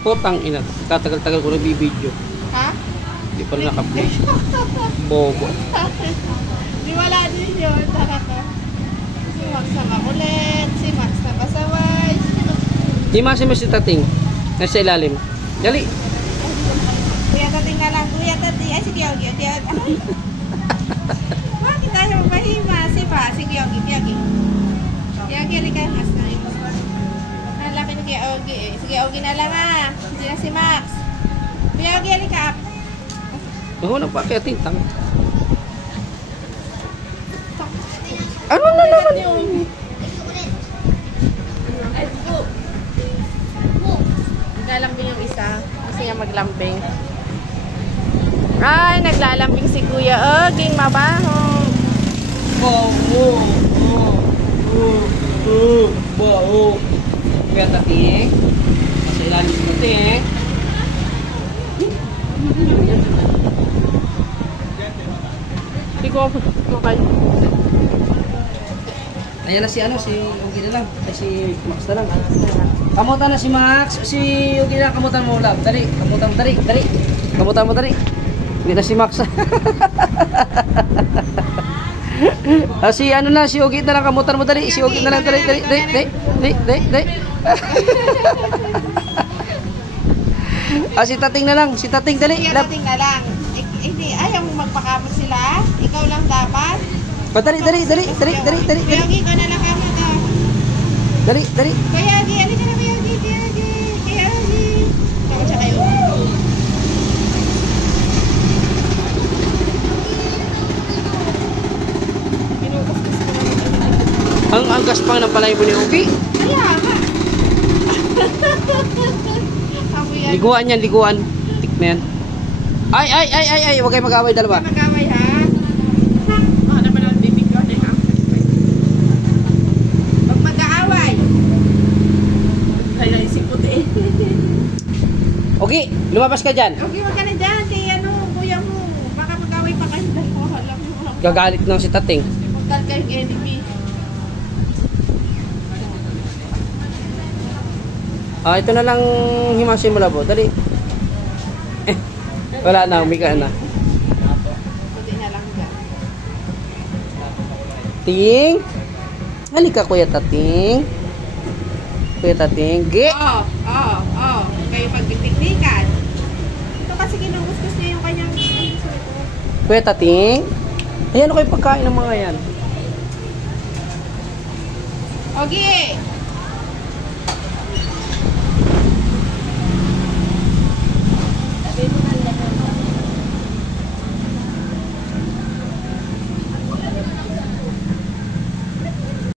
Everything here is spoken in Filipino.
Putang ina. Tatagal-tagal ko nagbibideo. Ha? Hindi pa naka-play. Bobo. Di wala din yun. Tara ka. Si Max na makulit. Si Max na pasaway. Himasin mo si Tating. Nasa ilalim. Dali. Kuya Tating na lang. Kuya Tating. Ay, si Kiyogi. Ay. Bakit tayo mahimas? Si Kiyogi. Kiyogi, halika mas na yun. Ang laki ng Kiyogi eh. Si Kiyogi na lang ah. Hindi na si Max. Kiyogi, halika up. Ako na pa kaya tintang. Ano na naman yun? Let's go. Naglalambing yung isa. Gusto niya maglambing. Ay, naglalambing si Kuya Oging. Mabaho. Wow. Kaya Tating. Nasa ilalim si Tating. Hindi ko makay. Ayan na si Ugi na lang. Ay si Max na lang. Kamutan na si Max. Si Ugi na, kamutan mo lang. Dali, kamutan mo, dali. Kamutan mo, dali. Hindi na si Max. Si Ugi na lang, kamutan mo, dali. Si Ugi na lang, dali. Si Tating na lang. Si Tating, dali. Kuya Tating na lang. Hindi, ayaw mo magpakamot sila. Ikaw lang dapat. Dali. Kuya Oging, ikaw na lang kamot ah. Dali. Kuya Oging, halika na Kuya Oging. Kuya Oging. Kamot siya kayo. Pinupaspas ko na. Ang gaspang ng palay mo ni Ugi. Kaya nga. Ako yan. Liguan. Tikman. Ay, huwag kayo mag-away dalawa. Magkaway ha. Baka naman ang bibig ko ha. Pag mag-aaway. Kaya isip puti. Ugi, lumabas ka dyan. Okay, wag ka na dyan. Kaya kuya mo. Baka mag-aaway pa kayo. Alam mo. Gagalit lang si Tating. Magkal kayong enemy. Ito na lang himasin mo labo. Dali. Wala na, umika na. Puti na lang dyan. Ting. Halika Kuya Tating. Ge. Oo. Kayo pagpipiknikan. Ito kasi kinugustos niya yung kanyang Kuya Tating. Ayan, ano kayo pagkain ng mga yan? Ogie!